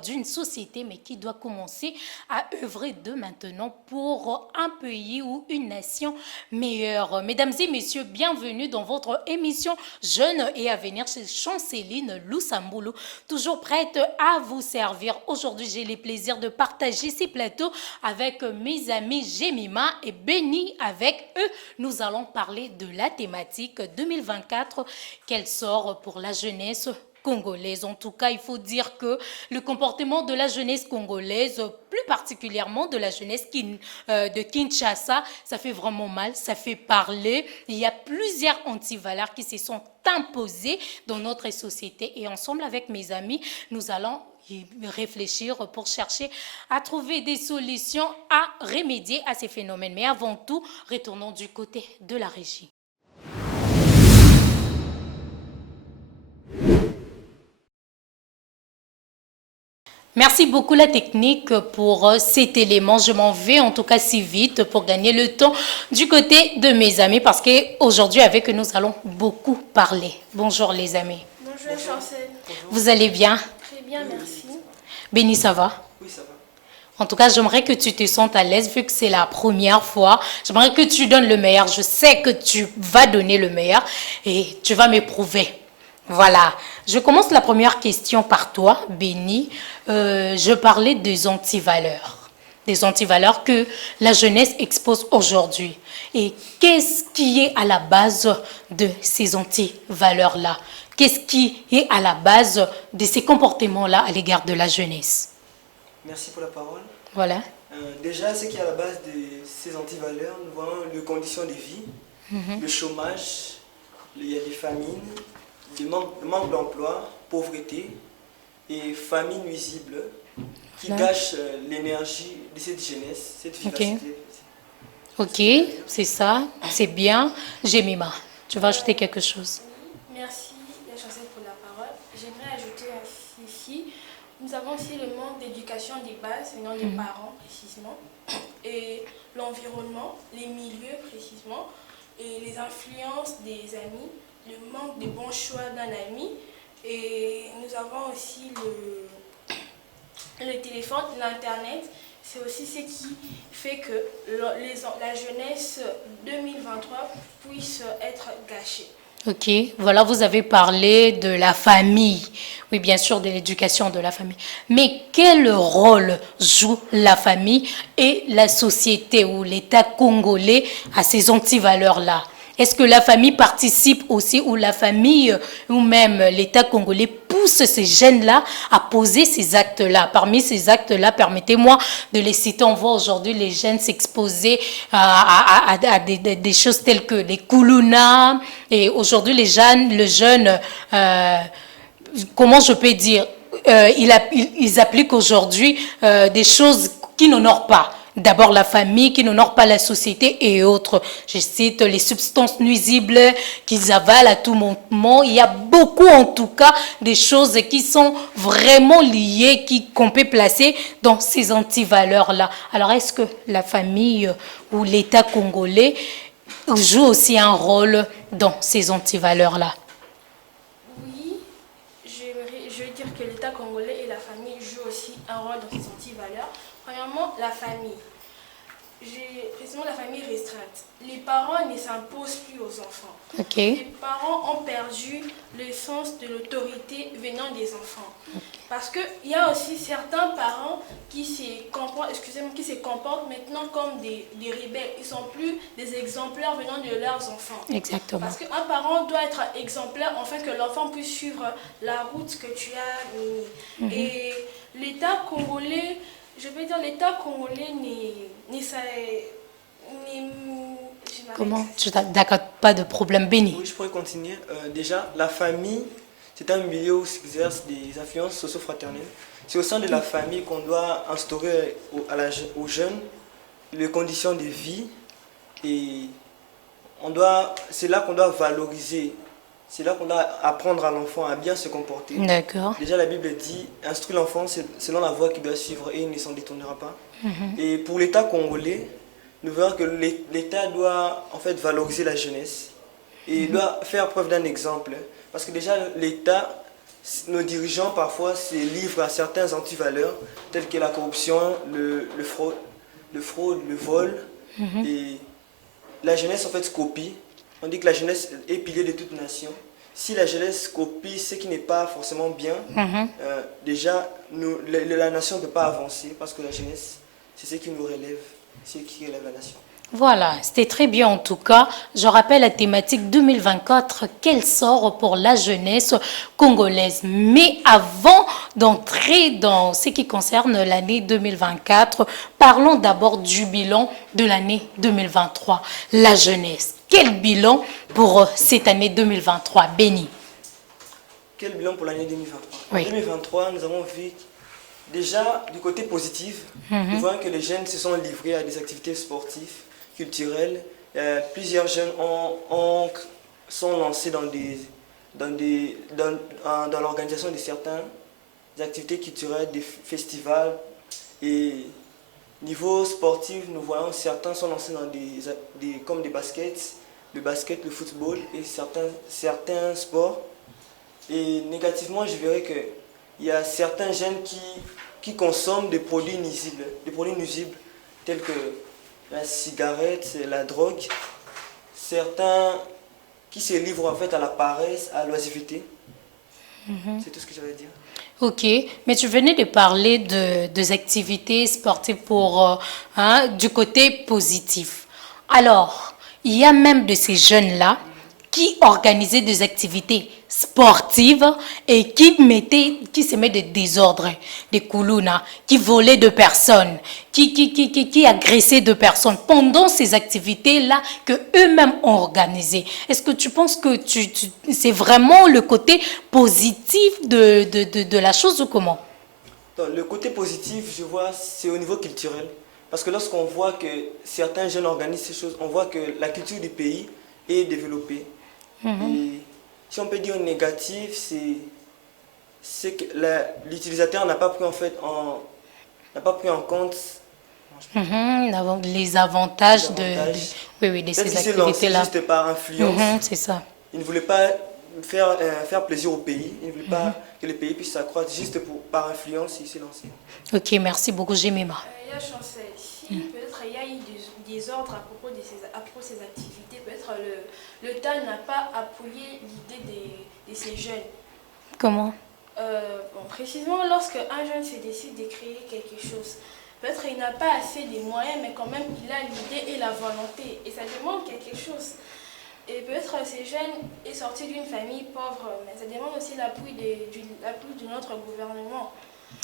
d'une société, mais qui doit commencer à œuvrer de maintenant pour un pays ou une nation meilleure. Mesdames et messieurs, bienvenue dans votre émission Jeunes et Avenir chez Chanceline Lusambulu, toujours prête à vous servir. Aujourd'hui, j'ai le plaisir de partager ces plateaux avec mes amis Jemima et Benny. Avec eux, nous allons parler de la thématique 2024 qu'elle sort pour la jeunesse congolaise. En tout cas, il faut dire que le comportement de la jeunesse congolaise, plus particulièrement de la jeunesse de Kinshasa, ça fait vraiment mal, ça fait parler. Il y a plusieurs antivaleurs qui se sont imposées dans notre société et ensemble avec mes amis, nous allons réfléchir pour chercher à trouver des solutions à remédier à ces phénomènes. Mais avant tout, retournons du côté de la régie. Merci beaucoup la technique pour cet élément. Je m'en vais en tout cas si vite pour gagner le temps du côté de mes amis parce qu'aujourd'hui avec eux nous allons beaucoup parler. Bonjour les amis. Bonjour Chancel. Vous allez bien? Très bien, merci. Béni, ça va? Oui, ça va. En tout cas, j'aimerais que tu te sentes à l'aise vu que c'est la première fois. J'aimerais que tu donnes le meilleur. Je sais que tu vas donner le meilleur et tu vas m'éprouver. Voilà. Je commence la première question par toi, Béni. Je parlais des antivaleurs. Des antivaleurs que la jeunesse expose aujourd'hui. Et qu'est-ce qui est à la base de ces antivaleurs-là? Qu'est-ce qui est à la base de ces comportements-là à l'égard de la jeunesse? Merci pour la parole. Voilà. Déjà, ce qui est à la base de ces antivaleurs, nous voyons les conditions de vie, le chômage, il y a des famines, le manque d'emploi, pauvreté et famine nuisible qui gâchent l'énergie de cette jeunesse, cette vivacité. Ok, c'est ça, c'est bien. Jemima, tu vas ajouter quelque chose? Merci Chancel pour la parole. J'aimerais ajouter ici, nous avons aussi le manque d'éducation des bases venant des parents précisément, et l'environnement, les milieux précisément, et les influences des amis, le manque de bons choix d'un ami, et nous avons aussi le téléphone, l'internet. C'est aussi ce qui fait que la jeunesse 2023 puisse être gâchée. Ok, voilà, vous avez parlé de la famille. Oui, bien sûr, de l'éducation de la famille. Mais quel rôle joue la famille et la société ou l'État congolais à ces antivaleurs-là? Est-ce que la famille participe aussi ou la famille ou même l'État congolais pousse ces jeunes-là à poser ces actes-là? Parmi ces actes-là, permettez-moi de les citer. On voit aujourd'hui les jeunes s'exposer à des choses telles que les koulouna. Et aujourd'hui, le jeune, comment je peux dire, ils appliquent aujourd'hui des choses qui n'honorent pas. D'abord la famille, qui n'honore pas la société et autres. Je cite les substances nuisibles qu'ils avalent à tout moment. Il y a beaucoup en tout cas des choses qui sont vraiment liées, qu'on peut placer dans ces antivaleurs-là. Alors est-ce que la famille ou l'État congolais joue aussi un rôle dans ces antivaleurs-là? Oui, je veux dire que l'État congolais et la famille jouent aussi un rôle dans ces antivaleurs. Premièrement, la famille. Précisément la famille restreinte. Les parents ne s'imposent plus aux enfants. Okay. Les parents ont perdu le sens de l'autorité venant des enfants. Okay. Parce qu'il y a aussi certains parents qui se comportent maintenant comme des rebelles. Ils ne sont plus des exemplaires venant de leurs enfants. Exactement. Parce qu'un parent doit être exemplaire afin que l'enfant puisse suivre la route que tu as mise. Et l'État congolais, je veux dire, l'État congolais Comment? Tu n'as pas de problème, Béni? Oui, je pourrais continuer. Déjà, la famille, c'est un milieu où s'exercent des influences socio-fraternelles. C'est au sein de la famille qu'on doit instaurer aux jeunes les conditions de vie et c'est là qu'on doit valoriser. C'est là qu'on doit apprendre à l'enfant à bien se comporter. D'accord. Déjà, la Bible dit, instruis l'enfant selon la voie qu'il doit suivre et il ne s'en détournera pas. Et pour l'État congolais, nous verrons que l'État doit en fait valoriser la jeunesse et doit faire preuve d'un exemple. Parce que déjà, l'État nos dirigeants parfois se livrent à certains antivaleurs tels que la corruption, le fraude, le vol. Et la jeunesse en fait copie. On dit que la jeunesse est pilier de toute nation. Si la jeunesse copie ce qui n'est pas forcément bien, déjà la nation ne peut pas avancer parce que la jeunesse, c'est ce qui nous relève, c'est ce qui relève la nation. Voilà, c'était très bien en tout cas. Je rappelle la thématique 2024, quel sort pour la jeunesse congolaise. Mais avant d'entrer dans ce qui concerne l'année 2024, parlons d'abord du bilan de l'année 2023. La jeunesse, quel bilan pour cette année 2023, Béni? Quel bilan pour l'année 2023? Oui. En 2023, nous avons vu déjà du côté positif, nous voyons que les jeunes se sont livrés à des activités sportives, culturelles. Plusieurs jeunes sont lancés dans l'organisation de certaines activités culturelles, des festivals. Et niveau sportif, nous voyons certains sont lancés dans comme des baskets, le basket, le football et certains sports. Et négativement, je verrais qu'il y a certains jeunes qui consomment des produits nuisibles tels que la cigarette, la drogue. Certains qui se livrent en fait à la paresse, à l'oisiveté. C'est tout ce que j'avais à dire. Ok, mais tu venais de parler des activités sportives du côté positif. Alors, il y a même de ces jeunes-là qui organisaient des activités sportives et qui se mettent des désordres, des koulouna, qui volaient de personnes, qui agressaient de personnes pendant ces activités-là que eux-mêmes ont organisées. Est-ce que tu penses que c'est vraiment le côté positif de la chose ou comment? Donc, le côté positif, je vois, c'est au niveau culturel. Parce que lorsqu'on voit que certains jeunes organisent ces choses, on voit que la culture du pays est développée. Et si on peut dire négatif, c'est que l'utilisateur n'a pas pris en compte Les avantages de ces peut-être qu'il s'est lancé activités-là. juste par influence. C'est ça. Il ne voulait pas faire plaisir au pays. Il ne voulait pas que le pays puisse s'accroître juste par influence. Il s'est lancé. Ok, merci beaucoup, Jemima. Il y a Chancel, si peut-être il y a eu des ordres à propos de ces activités, peut-être l'État n'a pas appuyé l'idée de ces jeunes. Comment? Précisément, lorsque un jeune se décide de créer quelque chose, peut-être il n'a pas assez de moyens, mais quand même il a l'idée et la volonté. Et ça demande quelque chose. Et peut-être ces jeunes est sorti d'une famille pauvre, mais ça demande aussi l'appui de notre gouvernement.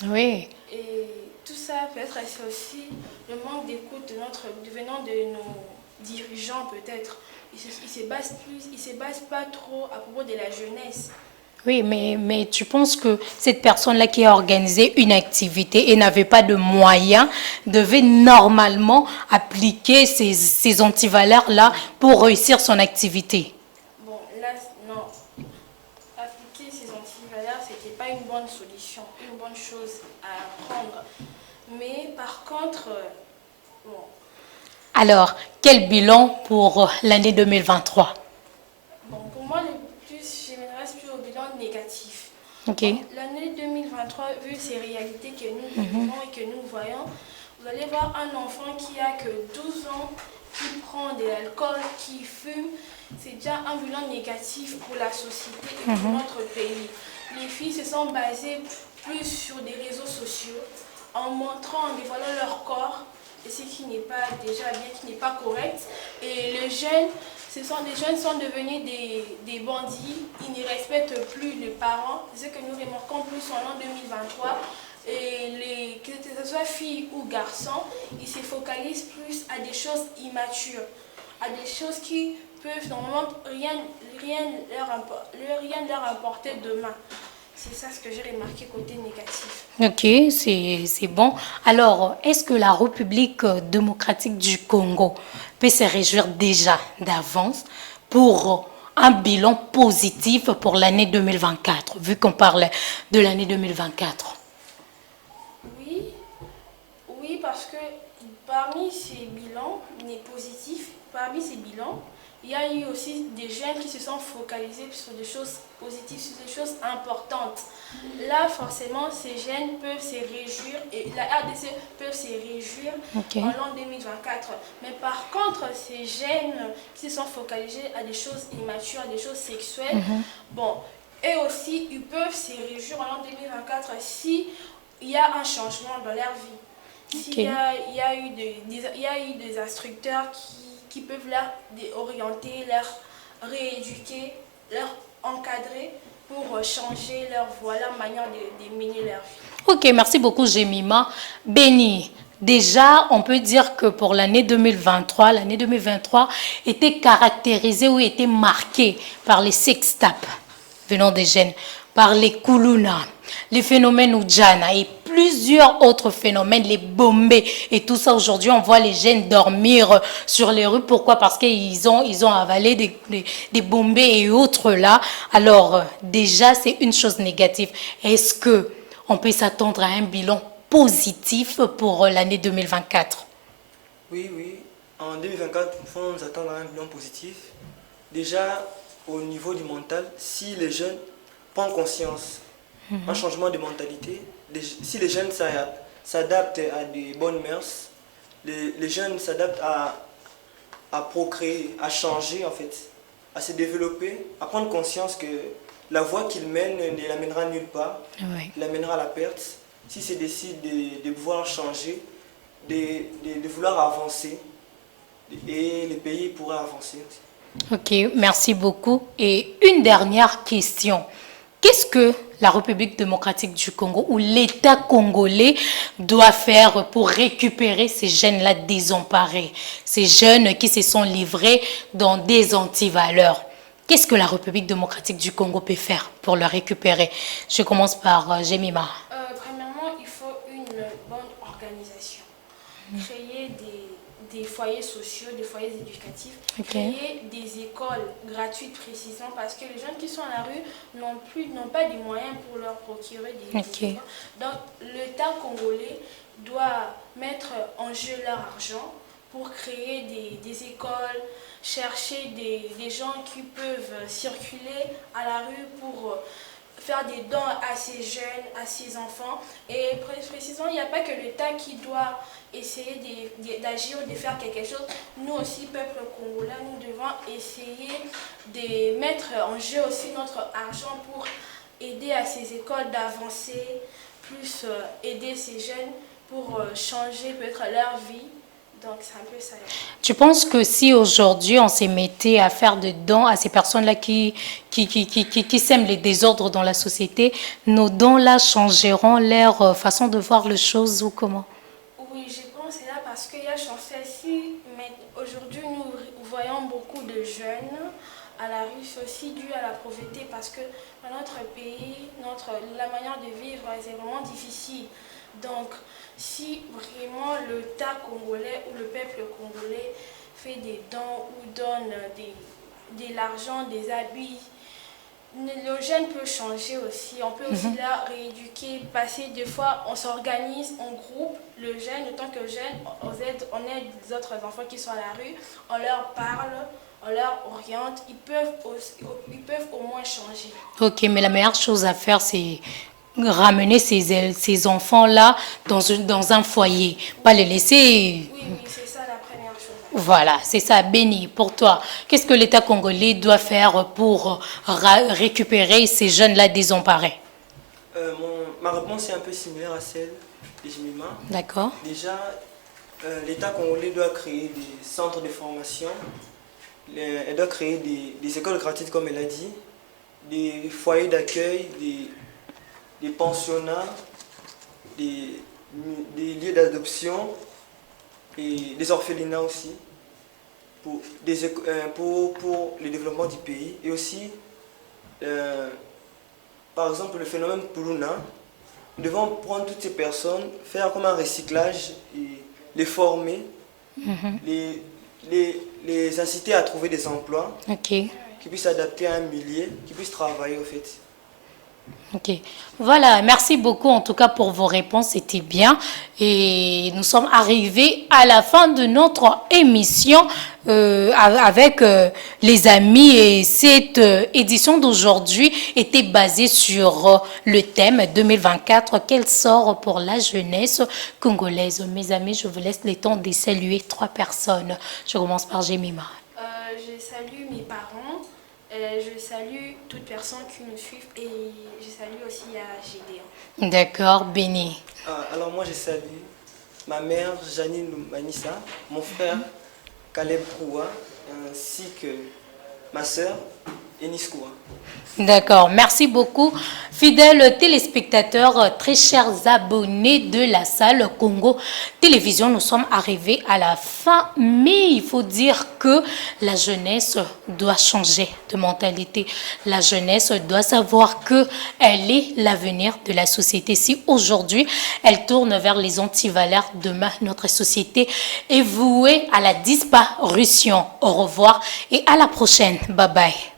Oui. Et tout ça, peut-être c'est aussi le manque d'écoute venant de nos dirigeants, peut-être. Ils se basent pas trop à propos de la jeunesse. Oui, mais tu penses que cette personne-là qui a organisé une activité et n'avait pas de moyens devait normalement appliquer ces antivaleurs-là pour réussir son activité? Bon, là, non. Appliquer ces antivaleurs, ce n'était pas une bonne solution, une bonne chose à prendre. Mais par contre, bon. Alors, quel bilan pour l'année 2023? Bon, pour moi, je m'intéresse plus au bilan négatif. Ok. L'année 2023, vu ces réalités que nous vivons et que nous voyons, vous allez voir un enfant qui a que 12 ans, qui prend de l'alcool, qui fume. C'est déjà un bilan négatif pour la société et pour notre pays. Les filles se sont basées plus sur des réseaux sociaux en montrant, en dévoilant leur corps, et ce qui n'est pas déjà bien, qui n'est pas correct. Et les jeunes, les jeunes sont devenus des bandits, ils ne respectent plus les parents, c'est ce que nous remarquons plus en l'an 2023. Et que ce soit filles ou garçons, ils se focalisent plus à des choses immatures, à des choses qui peuvent normalement rien leur apporter demain. C'est ça ce que j'ai remarqué côté négatif. Ok, c'est bon. Alors, est-ce que la République démocratique du Congo peut se réjouir déjà d'avance pour un bilan positif pour l'année 2024, vu qu'on parle de l'année 2024? Oui, parce que parmi ces bilans positifs, il y a eu aussi des jeunes qui se sont focalisés sur des choses positives, sur des choses importantes. Là, forcément, ces jeunes peuvent se réjouir et la RDC peut se réjouir en l'an 2024. Mais par contre, ces jeunes qui se sont focalisés à des choses immatures, à des choses sexuelles, bon, eux aussi, ils peuvent se réjouir en l'an 2024 si il y a un changement dans leur vie. S'il y a eu des instructeurs qui peuvent leur orienter, leur rééduquer, leur encadrer pour changer leur voie, leur manière de mener leur vie. Ok, merci beaucoup Jemima. Béni, déjà on peut dire que pour l'année 2023 était caractérisée ou était marquée par les sextapes venant des jeunes, par les kuluna, les phénomènes Ujana et plusieurs autres phénomènes, les bombés et tout ça. Aujourd'hui, on voit les jeunes dormir sur les rues. Pourquoi? Parce qu'ils ont avalé des bombés et autres là. Alors, déjà, c'est une chose négative. Est-ce que on peut s'attendre à un bilan positif pour l'année 2024? Oui, oui. En 2024, il faut nous attendre à un bilan positif. Déjà, au niveau du mental, si les jeunes prennent conscience, un changement de mentalité, si les jeunes s'adaptent à des bonnes mœurs, les jeunes s'adaptent à procréer, à changer en fait, à se développer, à prendre conscience que la voie qu'ils mènent ne l'amènera nulle part, l'amènera à la perte. Si c'est décident de vouloir changer, de vouloir avancer, et le pays pourra avancer aussi. Ok, merci beaucoup. Et une dernière question. Qu'est-ce que la République démocratique du Congo ou l'État congolais doit faire pour récupérer ces jeunes-là désemparés, ces jeunes qui se sont livrés dans des antivaleurs? Qu'est-ce que la République démocratique du Congo peut faire pour le récupérer? Je commence par Jemima. Premièrement, il faut une bonne organisation. Créer des foyers sociaux, des foyers éducatifs, créer des écoles gratuites précisément parce que les jeunes qui sont à la rue n'ont pas de moyens pour leur procurer des écoles. Donc l'État congolais doit mettre en jeu leur argent pour créer des écoles, chercher des gens qui peuvent circuler à la rue pour faire des dons à ces jeunes, à ces enfants. Et précisément, il n'y a pas que l'État qui doit essayer d'agir ou de faire quelque chose. Nous aussi, peuple congolais, nous devons essayer de mettre en jeu aussi notre argent pour aider à ces écoles d'avancer, plus aider ces jeunes pour changer peut-être leur vie. Donc, c'est un peu ça. Tu penses que si aujourd'hui on se mettait à faire des dons à ces personnes-là qui sèment les désordres dans la société, nos dons-là changeront leur façon de voir les choses ou comment? Oui, je pense que c'est là parce qu'il y a changé ici, mais aujourd'hui nous voyons beaucoup de jeunes à la rue. C'est aussi dû à la pauvreté parce que dans notre pays, la manière de vivre, c'est vraiment difficile. Donc, si vraiment l'État congolais ou le peuple congolais fait des dons ou donne de l'argent, des habits, le jeune peut changer aussi. On peut aussi là rééduquer, passer des fois, on s'organise en groupe, le jeune, autant que jeune, on aide les autres enfants qui sont à la rue, on leur parle, on leur oriente, ils peuvent au moins changer. Ok, mais la meilleure chose à faire, c'est ramener ces enfants-là dans un foyer, pas les laisser... Oui, c'est ça la première chose. Voilà, c'est ça. Béni, pour toi, qu'est-ce que l'État congolais doit faire pour récupérer ces jeunes-là désemparés? Ma réponse est un peu similaire à celle de Jemima. D'accord. Déjà, l'État congolais doit créer des centres de formation, elle doit créer des écoles gratuites comme elle a dit, des foyers d'accueil, des pensionnats, des lieux d'adoption et des orphelinats aussi pour le développement du pays. Et aussi, par exemple, le phénomène Puluna, nous devons prendre toutes ces personnes, faire comme un recyclage et les former, les inciter à trouver des emplois qui puissent s'adapter à un milieu, qui puissent travailler au fait. Ok. Voilà, merci beaucoup en tout cas pour vos réponses, c'était bien. Et nous sommes arrivés à la fin de notre émission avec les amis. Et cette édition d'aujourd'hui était basée sur le thème 2024, quel sort pour la jeunesse congolaise. Mes amis, je vous laisse le temps de saluer 3 personnes. Je commence par Jemima. Je salue mes parents, je salue toutes personnes qui nous suivent et je salue aussi à Gédéon. D'accord, Béni. Alors moi je salue ma mère Janine Manissa, mon frère Caleb Koua, ainsi que ma soeur Enis Koua. D'accord, merci beaucoup. Fidèles téléspectateurs, très chers abonnés de la salle Congo Télévision, nous sommes arrivés à la fin, mais il faut dire que la jeunesse doit changer de mentalité. La jeunesse doit savoir qu'elle est l'avenir de la société. Si aujourd'hui, elle tourne vers les antivaleurs, demain, notre société est vouée à la disparition. Au revoir et à la prochaine. Bye bye.